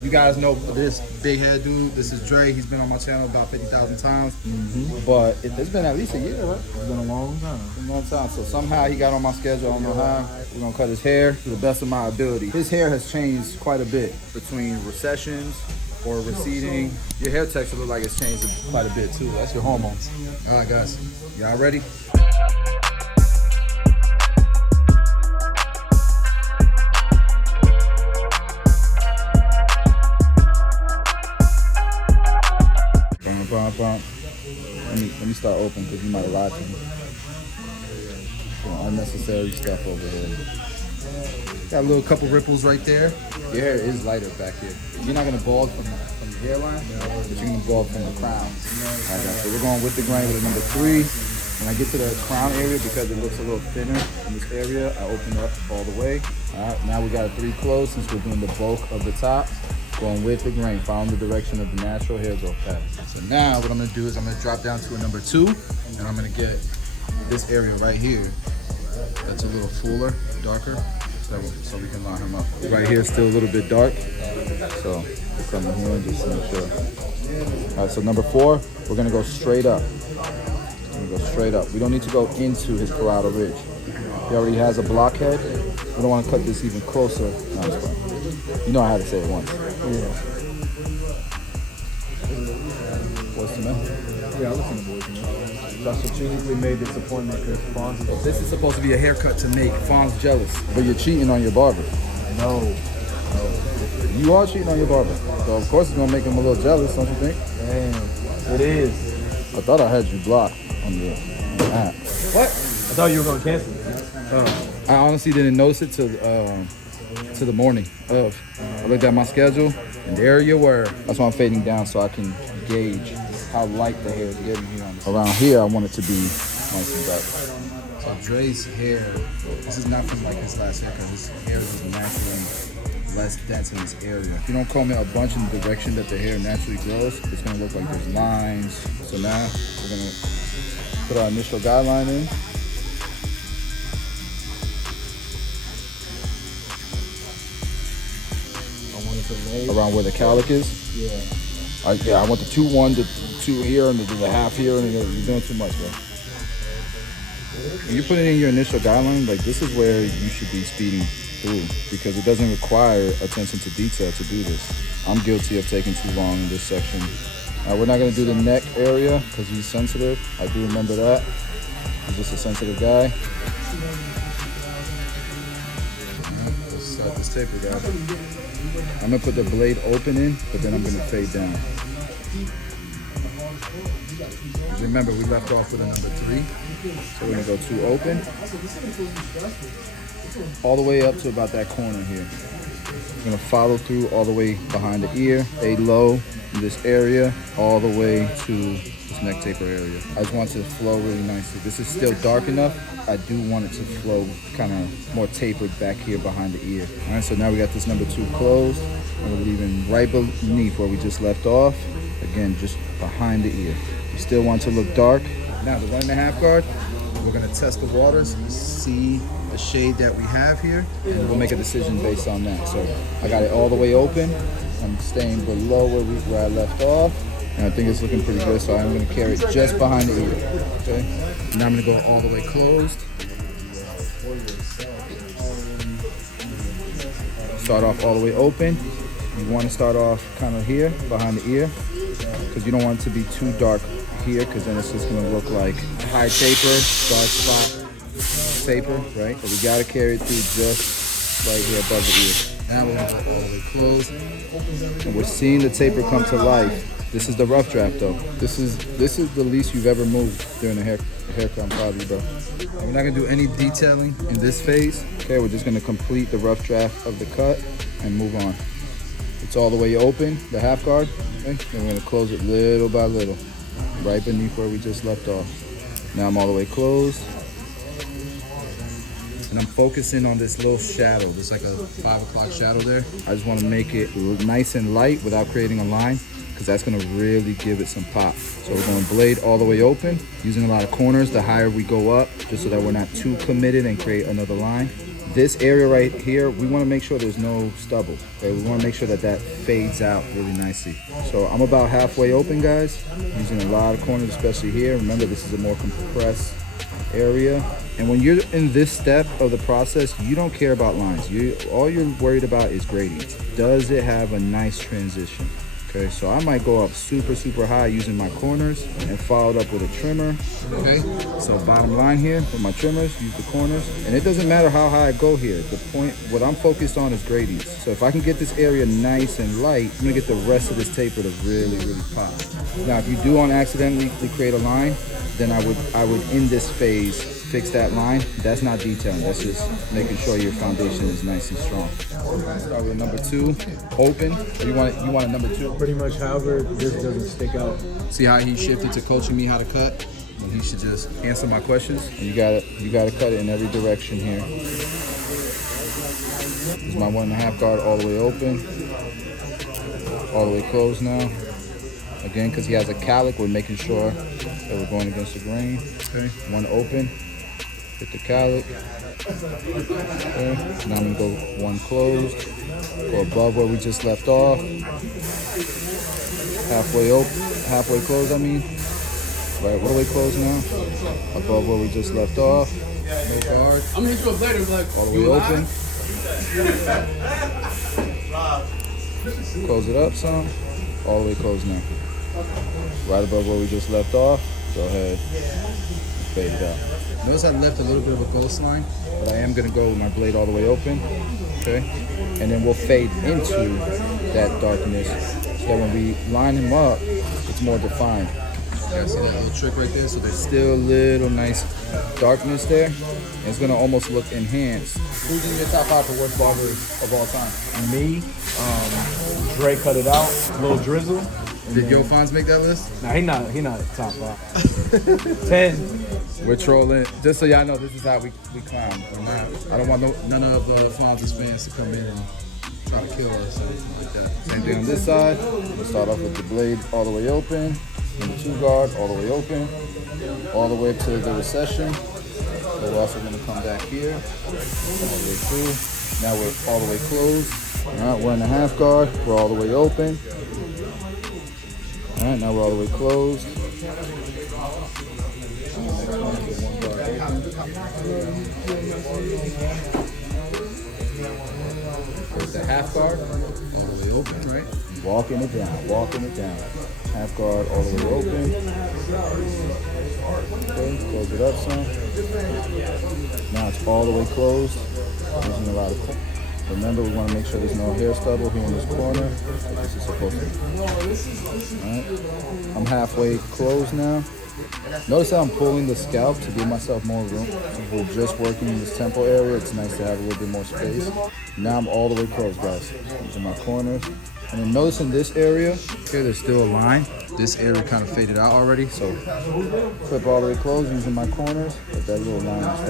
You guys know this big head dude. This is Dre. He's been on my channel about 50,000 times. But it's been at least a year, right? It's been a long time. It's been a long time. So somehow he got on my schedule. I don't know how. We're going to cut his hair to the best of my ability. His hair has changed quite a bit between recessions or receding. Your hair texture looks like it's changed quite a bit too. That's your hormones. All right, guys. Y'all ready? Let me start open because you might have lied to me. Some unnecessary stuff over here. Got a little couple ripples right there. Your hair is lighter back here. You're not gonna bald from the hairline, but you're gonna bald from the crown. Alright guys, so we're going with the grain with a number 3. When I get to the crown area, because it looks a little thinner in this area, I open up all the way. Alright, now we got a 3 close since we're doing the bulk of the top. Going with the grain, following the direction of the natural hair growth pattern. So now what I'm gonna do is I'm gonna drop down to a number 2, and I'm gonna get this area right here that's a little fuller, darker, so we can line him up. Right here is still a little bit dark, so we'll come in here and just make sure. All right, so number 4, we're gonna go straight up. We're gonna go straight up. We don't need to go into his parietal ridge. He already has a blockhead. We don't want to cut this even closer. No, it's fine. You know I had to say it once. Yeah. What's the man? Yeah, I listen to Boys Man. So I strategically made this appointment because Fonz is... This is supposed to be a haircut to make Fonz jealous. But you're cheating on your barber. No. You are cheating on your barber. So of course it's going to make him a little jealous, don't you think? Damn. It is. I thought I had you blocked on the app. What? I thought you were going to cancel it. I honestly didn't notice it till the morning of. I looked at my schedule, and there you were. That's why I'm fading down so I can gauge how light the hair is getting here. Around here, I want it to be nice and dark. So Dre's hair, this is not from like his last haircut. His hair is naturally less dense in this area. If you don't comb it a bunch in the direction that the hair naturally grows, it's gonna look like there's lines. So now we're gonna put our initial guideline in. Around where the cowlick is. Yeah. I want the 2-1, the 2 here, and the half here, and you're doing too much, bro. When you put it in your initial guideline, like this is where you should be speeding through because it doesn't require attention to detail to do this. I'm guilty of taking too long in this section. We're not gonna do the neck area because he's sensitive. I do remember that. He's just a sensitive guy. Let's start this taper, guys. I'm gonna put the blade open in, but then I'm gonna fade down. Remember, we left off with a number 3. So we're gonna go 2 open. All the way up to about that corner here. We're gonna follow through all the way behind the ear, stay low in this area, all the way to this neck taper area. I just want it to flow really nicely. This is still dark enough. I do want it to flow kind of more tapered back here behind the ear. All right, so now we got this number 2 closed. And we're leaving right beneath where we just left off. Again, just behind the ear. You still want it to look dark. Now the 1.5 guard, we're gonna test the waters, see the shade that we have here, and we'll make a decision based on that. So I got it all the way open. I'm staying below where I left off. And I think it's looking pretty good, so I'm gonna carry it just behind the ear, okay? Now I'm gonna go all the way closed. Start off all the way open. You wanna start off kind of here, behind the ear, because you don't want it to be too dark here, because then it's just gonna look like high taper, dark spot taper, right? But we gotta carry it through just right here above the ear. Now we're gonna go all the way closed. And we're seeing the taper come to life. This is the rough draft though. This is the least you've ever moved during a haircut. I'm proud of you, bro. And we're not gonna do any detailing in this phase. Okay, we're just gonna complete the rough draft of the cut and move on. It's all the way open, the half guard. Okay, and we're gonna close it little by little, right beneath where we just left off. Now I'm all the way closed. And I'm focusing on this little shadow. There's like a 5 o'clock shadow there. I just want to make it nice and light without creating a line, because that's going to really give it some pop. So we're going to blade all the way open, using a lot of corners the higher we go up, just so that we're not too committed and create another line. this area right here, we want to make sure there's no stubble. Okay, we want to make sure that that fades out really nicely. So I'm about halfway open, guys. Using a lot of corners, especially here. Remember, this is a more compressed area. And when you're in this step of the process, you don't care about lines. All you're worried about is gradients. Does it have a nice transition? Okay, so I might go up super, super high using my corners and follow it up with a trimmer. Okay, so bottom line here with my trimmers, use the corners. And it doesn't matter how high I go here. The point, what I'm focused on is gradients. So if I can get this area nice and light, I'm gonna get the rest of this taper to really, really pop. Now, if you do accidentally create a line, then I would in this phase fix that line. That's not detailing. That's just making sure your foundation is nice and strong. Start with number 2, open. You want a number 2? Pretty much, however, this doesn't stick out. See how he shifted to coaching me how to cut? And he should just answer my questions. And you gotta cut it in every direction here. This is my 1.5 guard all the way open, all the way closed now. Again, because he has a calic, we're making sure that we're going against the grain. Okay, one open. Hit the calic. Okay. Now I'm gonna go one closed. Go above where we just left off. Halfway open, halfway closed, I mean. Right, what do we close now? Above where we just left off. No guard. I'm gonna hit you up later, like all the way open. Close it up some. All the way closed now. Right above where we just left off. Go ahead. Fade it out. Notice I left a little bit of a ghost line, but I am gonna go with my blade all the way open, okay? And then we'll fade into that darkness so that when we line him up, it's more defined. You guys see that little trick right there? So there's still a little nice darkness there. And it's gonna almost look enhanced. Who's in your top 5 for worst barbers of all time? Me, Dre cut it out, Lil Drizzle. Did Yo Fonz make that list? Nah, he not top 5. 10. We're trolling. Just so y'all know, this is how we clown. I don't want none of the Fonz's fans to come in and try to kill us or anything like that. Same thing on this side. We'll start off with the blade all the way open. Number 2 guard all the way open. All the way to the recession. So we're also going to come back here. All the way through. Now we're all the way closed. All right, 1.5 guard. We're all the way open. All right, now we're all the way closed. There's the half guard, all the way open, right? Walking it down, walking it down. Half guard, all the way open. Okay, close it up some. Now it's all the way closed. Using a lot of. Remember, we want to make sure there's no hair stubble here in this corner. This is supposed to be. All right. I'm halfway closed now. Notice how I'm pulling the scalp to give myself more room. Since we're just working in this temple area, it's nice to have a little bit more space. Now I'm all the way closed, guys. Using my corners. And then notice in this area, okay, there's still a line. This area kind of faded out already, so flip all the way closed using my corners, but that little line is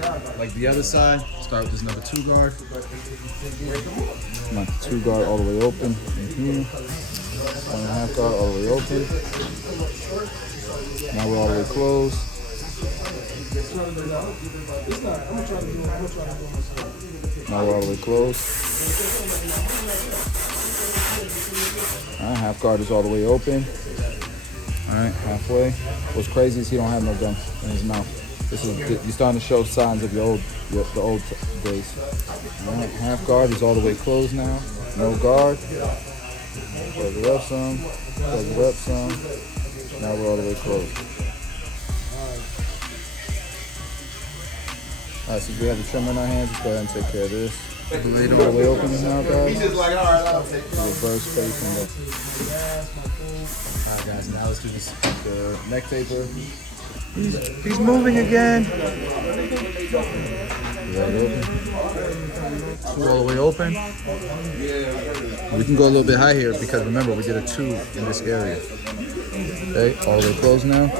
fine. Like the other side, start with this number 2 guard. My 2 guard all the way open in here. 1.5 guard all the way open. Now we're all the way closed. Now we're all the way closed. All right, half guard is all the way open. All right, halfway. What's crazy is he don't have no gum in his mouth. This is you're starting to show signs of the old days. All right, half guard is all the way closed now. No guard. Close it up some. Close it up some. Now we're all the way closed. All right, since we have the trimmer in our hands, let's go ahead and take care of this. The blade all the way open now, guys. He's just like, all right, I'll take it. Reverse facing the. All right, guys, now let's do this, the neck taper. He's moving again. Right open. All the way open. We can go a little bit high here because remember, we did a 2 in this area. Okay, all the way closed now.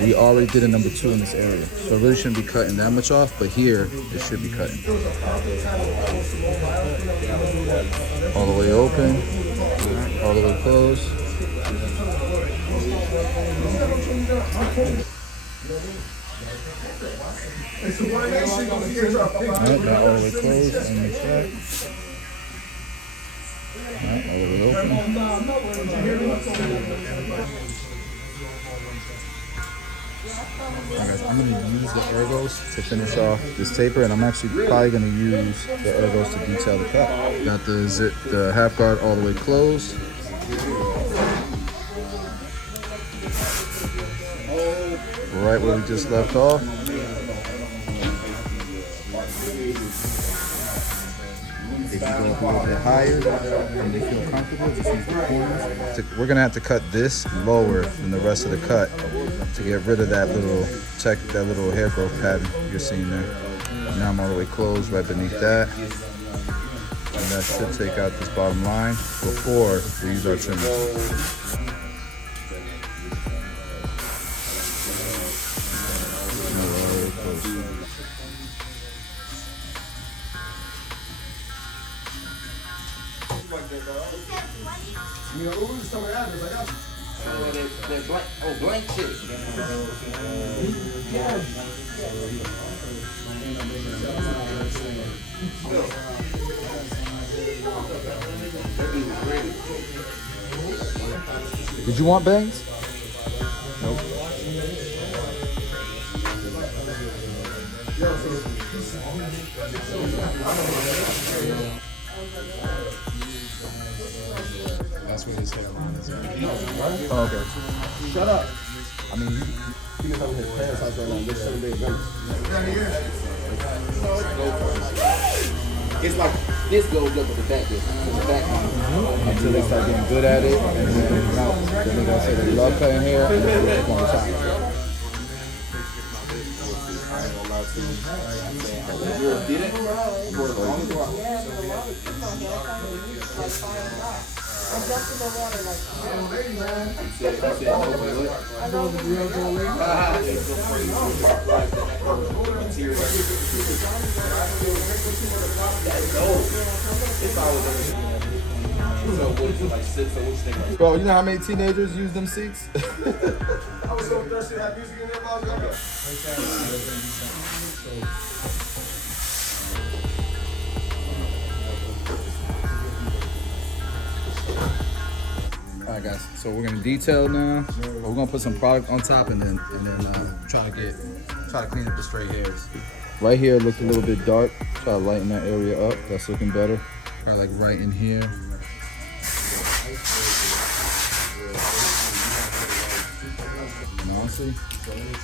We already did a number 2 in this area. So it really shouldn't be cutting that much off, but here, it should be cutting. All the way open, all the way closed. Alright, now all the way closed and the shut. Alright, all the way open. Alright guys, I'm going to use the ergos to finish off this taper, and I'm actually probably going to use the ergos to detail the cut. Got the half guard all the way closed. Right where we just left off. If you go up a little bit higher and you feel comfortable, just use the corners. We're gonna have to cut this lower than the rest of the cut to get rid of that little hair growth pattern you're seeing there. Now I'm all the way closed right beneath that. And that should take out this bottom line before we use our trimmers. Blank shit. Did you want bangs? Nope. That's what his hairline is. Oh, okay. Shut up. I mean, he was over his parents' house right now. This 7 day event. It's like this goes up with the back. Until they start getting good at it, and then they're gonna say they love cutting hair, and then they're going to stop. Bro, you know how many teenagers use them seats? I was so thirsty to have music in there, bro. Alright guys, so we're gonna detail now. We're gonna put some product on top and then try to clean up the stray hairs. Right here it looked a little bit dark. Try to lighten that area up. That's looking better. Probably like right in here. And honestly,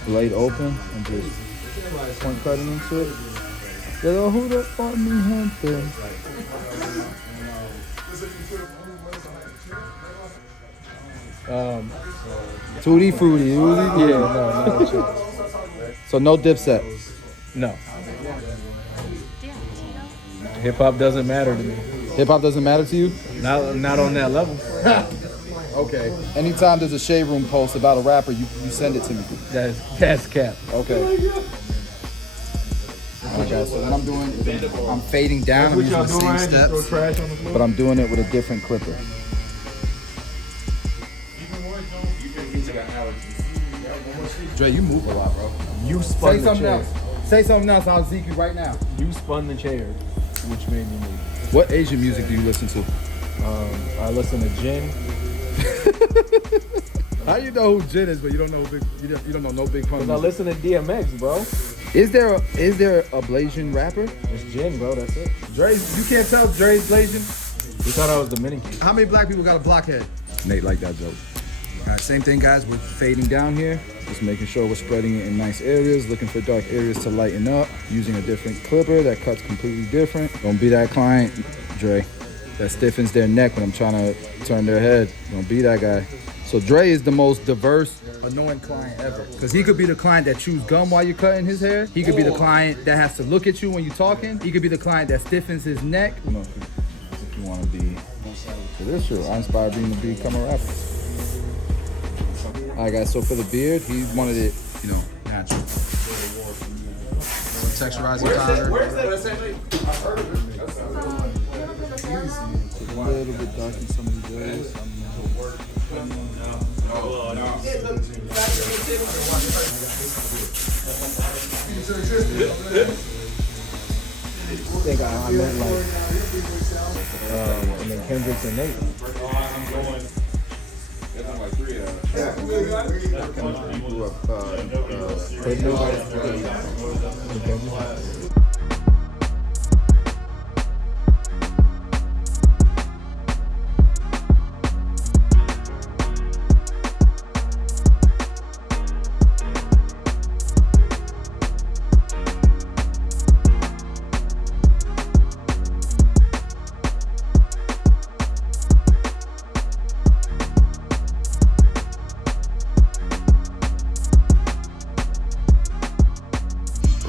blade open and just point cutting into it. Pero who the fuck me gente? Tutti fruity. Yeah, no. So no Dipset. No. Hip hop doesn't matter to me. Hip hop doesn't matter to you? Not on that level. Okay. Anytime there's a Shade Room post about a rapper, you send it to me. That's cap. Okay. Alright guys, so what I'm doing is I'm fading down. I'm using the same steps, but I'm doing it with a different clipper. Dre, you move a lot, bro. You spun the chair. Say something else. I'll zeke you right now. You spun the chair, which made me move. What Asian music do you listen to? I listen to Jin. How you know who Jin is, but you don't know you don't know no Big Pun? Cause I listen to DMX, bro. Is there a Blasian rapper? It's Jin, bro. That's it. Dre's, you can't tell Dre's Blasian. You thought I was Dominican. How many black people got a blockhead? Nate like that joke. All right, same thing, guys. We're fading down here. Just making sure we're spreading it in nice areas, looking for dark areas to lighten up, using a different clipper that cuts completely different. Don't be that client, Dre, that stiffens their neck when I'm trying to turn their head. Don't be that guy. So Dre is the most diverse, annoying client ever. Because he could be the client that chews gum while you're cutting his hair. He could be the client that has to look at you when you're talking. He could be the client that stiffens his neck. You know, if you want to be for this show, I inspired him to become a rapper. All right, guys, so for the beard, he wanted it, you know, natural. Some texturizing powder. Where's that? A little bit dark in some of these areas. I think I meant like, and then Kendrick's and Nate. Grew up,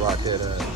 Rockhead.